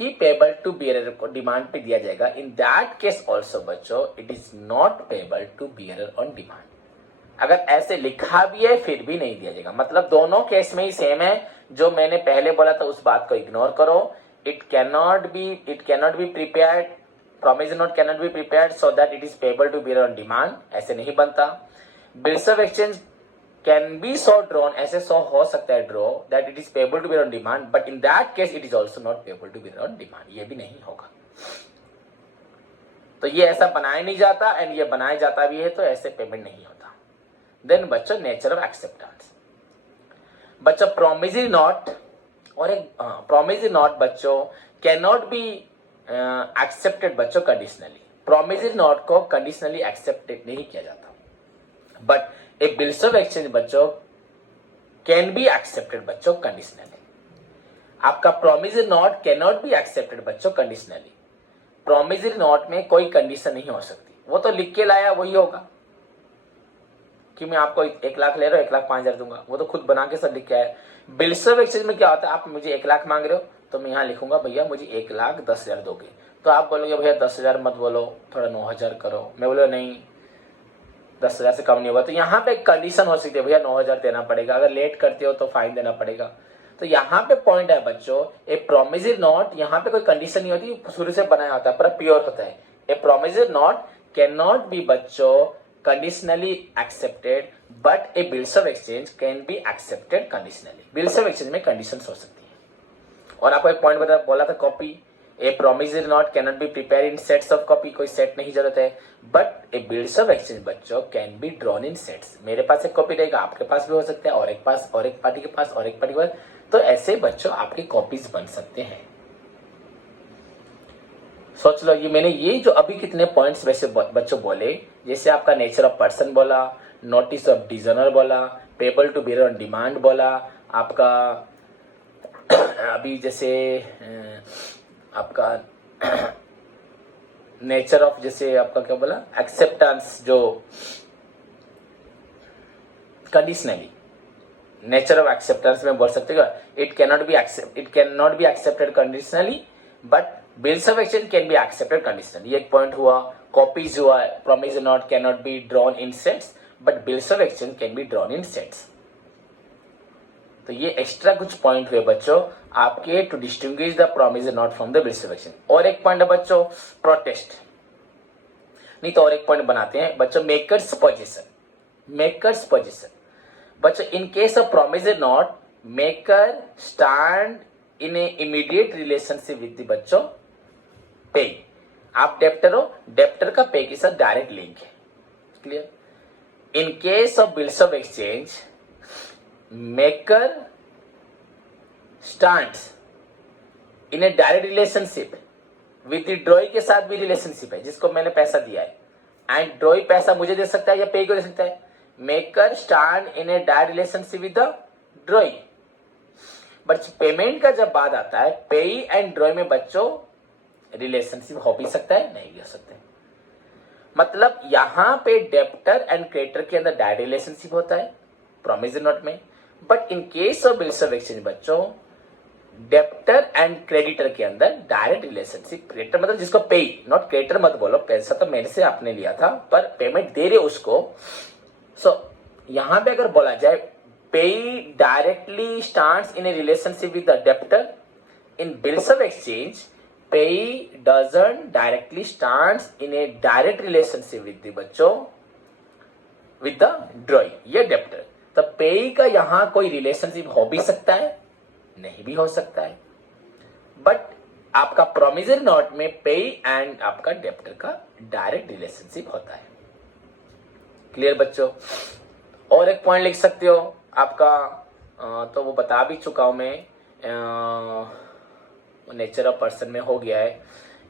कि पेबल टू बियरर को डिमांड पे दिया जाएगा, इन दैट केस ऑल्सो बच्चों it is not payable to bearer on demand. अगर ऐसे लिखा भी है फिर भी नहीं दिया जाएगा, मतलब दोनों केस में ही सेम है। जो मैंने पहले बोला था उस बात को इग्नोर करो, it can not be prepared, promise note can not be prepared so that it is payable to bearer on demand, ऐसे नहीं बनता। Bills of exchange can be so drawn, ऐसे सो हो सकता है draw that it is payable to bearer on demand, but in that case it is also not payable to bearer on demand, ये भी नहीं होगा। तो ये ऐसा बनाया नहीं जाता, एंड ये बनाया जाता भी है तो ऐसे पेमेंट नहीं होता। देन बच्चों नेचर ऑफ एक्सेप्टेंस, बच्चों प्रोमिसरी नोट और एक प्रोमिसरी नोट बच्चों कैन नॉट बी एक्सेप्टेड बच्चों कंडीशनली, प्रोमिसरी नोट को कंडीशनली एक्सेप्टेड नहीं किया जाता, but a bills of exchange बच्चों कैन बी एक्सेप्टेड बच्चों कंडीशनली। आपका promissory note can not be accepted बच्चों कंडीशनली, प्रोमिसरी नोट में कोई कंडीशन नहीं हो सकती, वो तो लिख के लाया वही होगा कि मैं आपको 1 लाख ले रहा हूं 1,05,000 दूंगा, वो तो खुद बना के सब लिख के आया। बिल्स ऑफ एक्सचेंज में क्या होता है, आप मुझे 1 लाख मांग रहे हो तो मैं यहाँ लिखूंगा भैया मुझे 1,10,000 दोगे, तो आप बोलोगे भैया 10,000 मत बोलो, थोड़ा 9,000 करो, मैं बोलो नहीं 10,000 से कम नहीं होगा, तो यहाँ पे कंडीशन हो सकती है भैया 9,000 देना पड़ेगा, अगर लेट करते हो तो फाइन देना पड़ेगा। तो यहाँ पे पॉइंट है बच्चों, ए प्रोमिसरी नोट, यहाँ पे कोई कंडीशन नहीं होती, शुरू से बनाया होता है, पर प्योर होता है। A promissory note can not be बच्चों conditionally accepted, but a bills of exchange can be accepted conditionally. Bills of exchange में conditions हो सकती है। और आपको एक पॉइंट बोला था copy, A promissory note cannot be prepared in sets of copy, कोई सेट नहीं जरूरत है, but a bills of exchange बच्चों can be drawn in sets, मेरे पास एक कॉपी रहेगा, आपके पास भी हो सकता है, और एक पास, और एक पार्टी के पास, और एक पार्टी के पास, तो ऐसे बच्चों आपके कॉपीज बन सकते हैं। सोच लो, ये मैंने ये जो अभी कितने पॉइंट्स वैसे बच्चों बोले, जैसे आपका नेचर ऑफ पर्सन बोला, नोटिस ऑफ डिजोनर बोला, payable to bearer on demand बोला, आपका अभी जैसे आपका नेचर ऑफ जैसे आपका क्या बोला एक्सेप्टेंस, जो कंडीशनली नेचर ऑफ एक्सेप्टेंस में बोल सकते हो, it can not be accepted conditionally, but bills of exchange can be accepted conditionally, ये एक पॉइंट हुआ। कॉपीज हुआ, promise note can not be drawn in sets, but bills of exchange can be drawn in sets. तो ये एक्स्ट्रा कुछ पॉइंट हुए बच्चों आपके to distinguish the promise note from the bills of exchange. और एक पॉइंट है बच्चों प्रोटेस्ट, नहीं तो और एक पॉइंट बनाते हैं बच्चों मेकर्स पोजीशन। मेकर्स पोजीशन बच्चों, in case of promise note maker stand in A immediate relationship with the बच्चों पे, आप डेप्टर हो, डेप्टर का पे के साथ डायरेक्ट लिंक है, clear. In case of bills of exchange maker stands in a direct relationship with the ड्रॉई के साथ भी रिलेशनशिप है, जिसको मैंने पैसा दिया है, एंड ड्रॉई पैसा मुझे दे सकता है या पे को दे सकता है। Maker stand in a direct relationship with the ड्रॉई। But payment का जब बात आता है, पेई एंड ड्रॉई में बच्चों रिलेशनशिप हो भी सकता है, नहीं भी हो सकता है। मतलब यहां पे डेप्टर एंड क्रेडिटर के अंदर डायरेक्ट रिलेशनशिप होता है प्रॉमिसरी नोट में, but in case of bills of exchange बच्चों डेप्टर एंड क्रेडिटर के अंदर डायरेक्ट रिलेशनशिप। क्रेडिटर मतलब जिसको पे, नॉट क्रेडिटर मत बोलो, पैसा तो मेरे से आपने लिया था पर पेमेंट दे रहे उसको। सो यहां पे अगर बोला जाए pay directly starts in a relationship with the debtor, in bills of exchange pay doesn't directly starts in a direct relationship with the बच्चों विद द ड्रॉई या डेप्टर। तो पे का यहां कोई रिलेशनशिप हो भी सकता है, नहीं भी हो सकता है, बट आपका प्रॉमिसरी नोट में पे एंड आपका डेप्टर का डायरेक्ट रिलेशनशिप होता है। क्लियर बच्चों? और एक पॉइंट लिख सकते हो आपका, तो वो बता भी चुका हूं मैं, नेचर ऑफ पर्सन में हो गया है,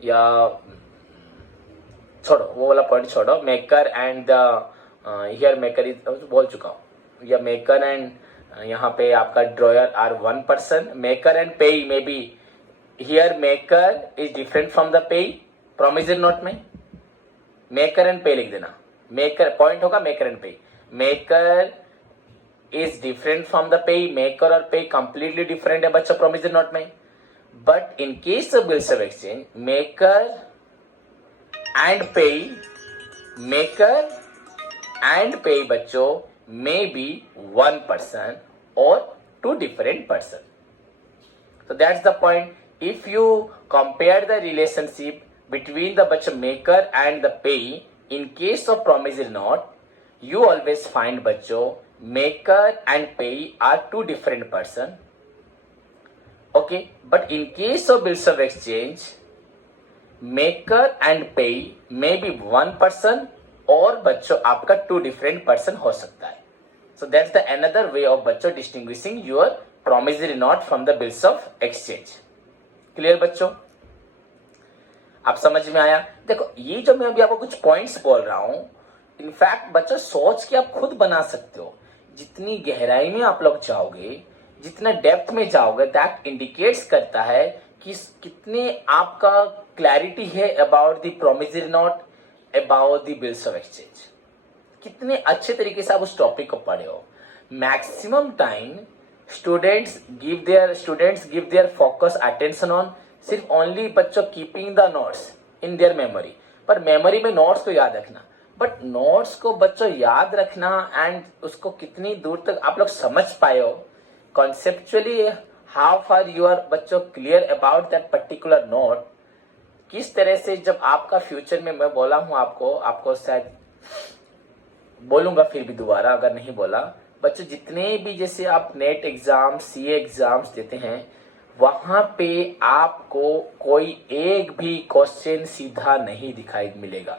या छोड़ो वो वाला पॉइंट छोड़ो। Maker and the here maker is बोल चुका हूं, या मेकर एंड यहाँ पे आपका drawer are one person. Maker and payee में भी here maker is different from the payee. Promissory note में मेकर एंड पे लिख देना, मेकर पॉइंट होगा maker and payee. Maker is different from the payee, maker और पे कंप्लीटली डिफरेंट है बच्चों प्रॉमिसरी नोट में। But in case of bills of exchange maker and payee, maker and पे बच्चों may be one person or two different person. So that's the point. If you compare the relationship between the bachcho maker and the pay, in case of promissory note, you always find bachcho maker and pay are two different person. Okay, but in case of bills of exchange, maker and pay may be one person और बच्चों आपका टू डिफरेंट पर्सन हो सकता है। So that's the another way of बच्चों distinguishing your promissory note from the bills of exchange. Clear बच्चों? आप समझ में आया? देखो ये जो मैं अभी आपको कुछ पॉइंट्स बोल रहा हूं, इनफैक्ट बच्चों सोच के आप खुद बना सकते हो। जितनी गहराई में आप लोग जाओगे, जितना डेप्थ में जाओगे, दैट इंडिकेट्स करता है कि कितने आपका क्लैरिटी है about the promissory note, about the bills of exchange. कितने अच्छे तरीके से आप उस टॉपिक को पढ़े हो। Maximum time students give their focus attention on सिर्फ ओनली बच्चों keeping the notes in their memory. पर मेमोरी में नोट्स को याद रखना, बट नोट्स को बच्चों याद रखना एंड उसको कितनी दूर तक आप लोग समझ पाए हो conceptually, how far you are बच्चों clear about that particular note, किस तरह से जब आपका फ्यूचर में, मैं बोला हूं आपको शायद बोलूंगा फिर भी दोबारा अगर नहीं बोला, बच्चों जितने भी जैसे आप नेट एग्जाम, सीए एग्जाम्स देते हैं, वहां पे आपको कोई एक भी क्वेश्चन सीधा नहीं दिखाई मिलेगा।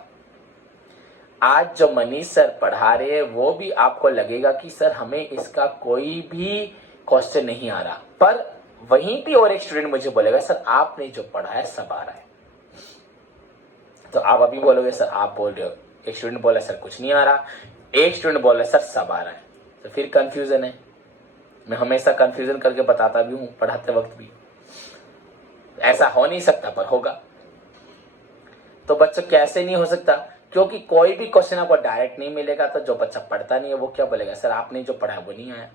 आज जो मनीष सर पढ़ा रहे हैं वो भी आपको लगेगा कि सर हमें इसका कोई भी क्वेश्चन नहीं आ रहा, पर वहीं पे और एक स्टूडेंट मुझे बोलेगा सर आपने जो पढ़ा है सब आ रहा है। तो आप अभी बोलोगे सर आप बोल रहे हो, एक स्टूडेंट बोला सर कुछ नहीं आ रहा, एक स्टूडेंट बोला सर सब आ रहा है, तो फिर कंफ्यूजन है। मैं हमेशा कंफ्यूजन करके बताता भी हूं पढ़ाते वक्त भी, ऐसा हो नहीं सकता पर होगा। तो बच्चों कैसे नहीं हो सकता? क्योंकि कोई भी क्वेश्चन आपको डायरेक्ट नहीं मिलेगा, तो जो बच्चा पढ़ता नहीं है वो क्या बोलेगा सर आपने जो पढ़ा है वो नहीं आया।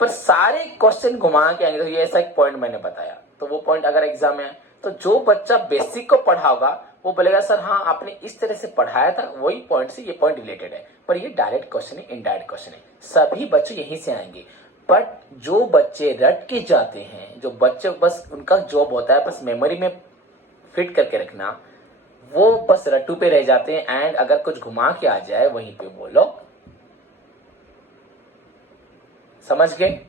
पर सारे क्वेश्चन घुमा के आएंगे। तो ये ऐसा एक पॉइंट मैंने बताया, तो वो पॉइंट अगर एग्जाम में आए तो जो बच्चा बेसिक को पढ़ा होगा वो बोलेगा सर हाँ आपने इस तरह से पढ़ाया था, वही पॉइंट से ये पॉइंट रिलेटेड है, पर ये डायरेक्ट क्वेश्चन है, इनडायरेक्ट क्वेश्चन है। सभी बच्चे यहीं से आएंगे। बट जो बच्चे रट के जाते हैं, जो बच्चे बस उनका जॉब होता है बस मेमोरी में फिट करके रखना, वो बस रट्टू पे रह जाते हैं। एंड अगर कुछ घुमा के आ जाए वहीं पे वो लोग, समझ गए,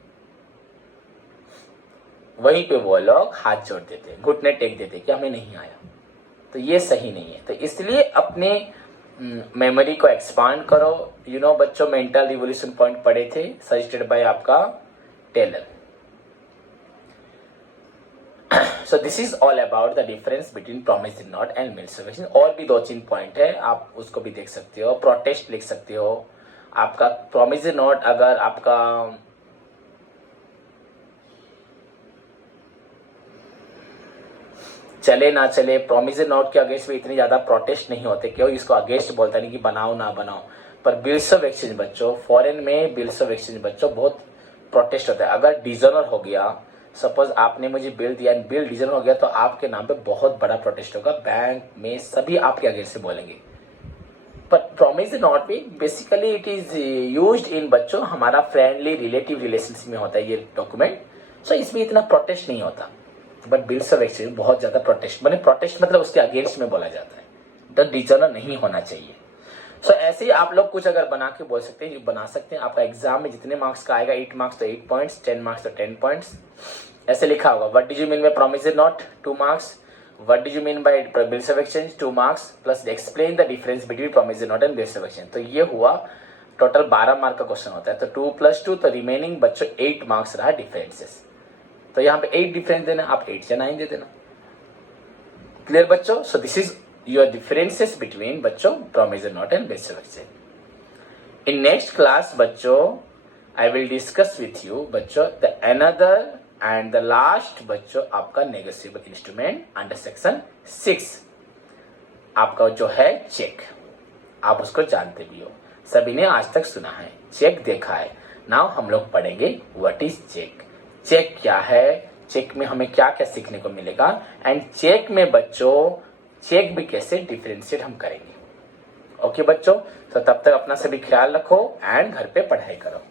वहीं पे वो लोग हाथ जोड़ देते हैं, घुटने टेक देते हैं कि हमें नहीं आया। तो ये सही नहीं है। तो इसलिए अपने मेमोरी को एक्सपांड करो। बच्चों मेंटल रिवोल्यूशन पॉइंट पढ़े थे, सजेस्टेड बाय आपका Taylor. So this is all about the difference between promissory note and मिल्सोवेशन। और भी 2-3 पॉइंट है, आप उसको भी देख सकते हो। प्रोटेस्ट लिख सकते हो। आपका प्रोमिसरी नोट अगर आपका चले ना चले, प्रोमिसरी नोट के अगेंस्ट में इतनी ज्यादा प्रोटेस्ट नहीं होते, क्यों इसको अगेंस्ट बोलता नहीं कि बनाओ ना बनाओ। पर बिल्स ऑफ एक्सचेंज बच्चों, फॉरेन में बिल्स ऑफ एक्सचेंज बच्चों बहुत प्रोटेस्ट होता है। अगर डिजोनर हो गया, सपोज आपने मुझे बिल दिया, बिल डिजोनर हो गया, तो आपके नाम पे बहुत बड़ा प्रोटेस्ट होगा, बैंक में सभी आपके अगेंस्ट से बोलेंगे। पर प्रोमिसरी नोट भी basically it is used in बच्चों हमारा फ्रेंडली रिलेटिव रिलेशनशिप में होता है ये डॉक्यूमेंट, सो इसमें इतना प्रोटेस्ट नहीं होता। बट बिल्स ऑफ एक्सचेंज बहुत ज्यादा प्रोटेस्ट, मैंने प्रोटेस्ट मतलब उसके अगेंस्ट में बोला जाता है, तो डिजोनर नहीं होना चाहिए। सो ऐसे ही आप लोग कुछ अगर बना के बोल सकते हैं, बना सकते हैं। आपका एग्जाम में जितने मार्क्स का आएगा, 8 मार्क्स तो 8 पॉइंट्स, 10 मार्क्स तो 10 पॉइंट्स, ऐसे लिखा होगा। What do you mean by promissory note, 2 marks. What do you mean by bills of exchange, 2 marks, plus explain the difference between promissory note and bills of exchange. तो ये हुआ टोटल 12 मार्क का क्वेश्चन होता है, तो 2 + 2, तो रिमेनिंग बच्चों 8 मार्क्स रहा डिफरेंसेस। तो यहाँ पे 8 डिफरेंस देना, आप 8 या 9 दे देना। क्लियर बच्चों? So this is your differences between बच्चों promissory note and bills of exchange. In next class बच्चों I will discuss with you बच्चों the another and the last बच्चों आपका नेगोशिएबल इंस्ट्रूमेंट अंडर सेक्शन 6, आपका जो है चेक। आप उसको जानते भी हो, सभी ने आज तक सुना है, चेक देखा है। नाउ हम लोग पढ़ेंगे व्हाट इज चेक, चेक क्या है, चेक में हमें क्या क्या सीखने को मिलेगा, एंड चेक में बच्चों चेक भी कैसे डिफरेंशिएट हम करेंगे। ओके बच्चों, तो तब तक अपना सभी ख्याल रखो एंड घर पे पढ़ाई करो।